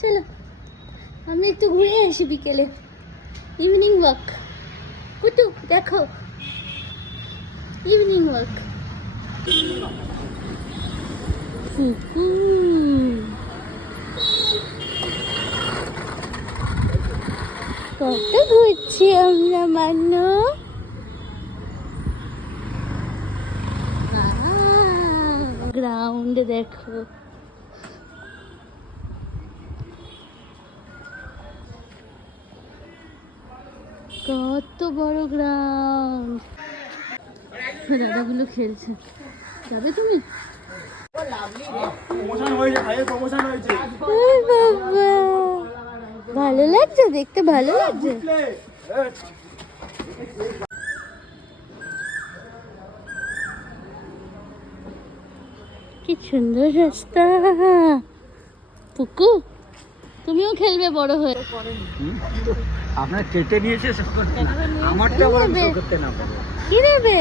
চলো আমি একটু ঘুরে আসি বিকেলে, ইভিনিং ওয়াক। পুটু দেখো, ইভিনিং ওয়াক। কত ঘুরছি আমরা মানো। গ্রাউন্ডে দেখো, কত বড় গ্রাউন্ড। দাদাগুলো খেলছে, যাবে তুমি? ভালো লাগছে দেখতে, ভালো লাগছে। কি সুন্দর রাস্তা। পুকু তুমিও খেলবে বড় হয়ে? আপনার কেটে নিয়েছে, আমারটা করতে না পারে। কি নেবে?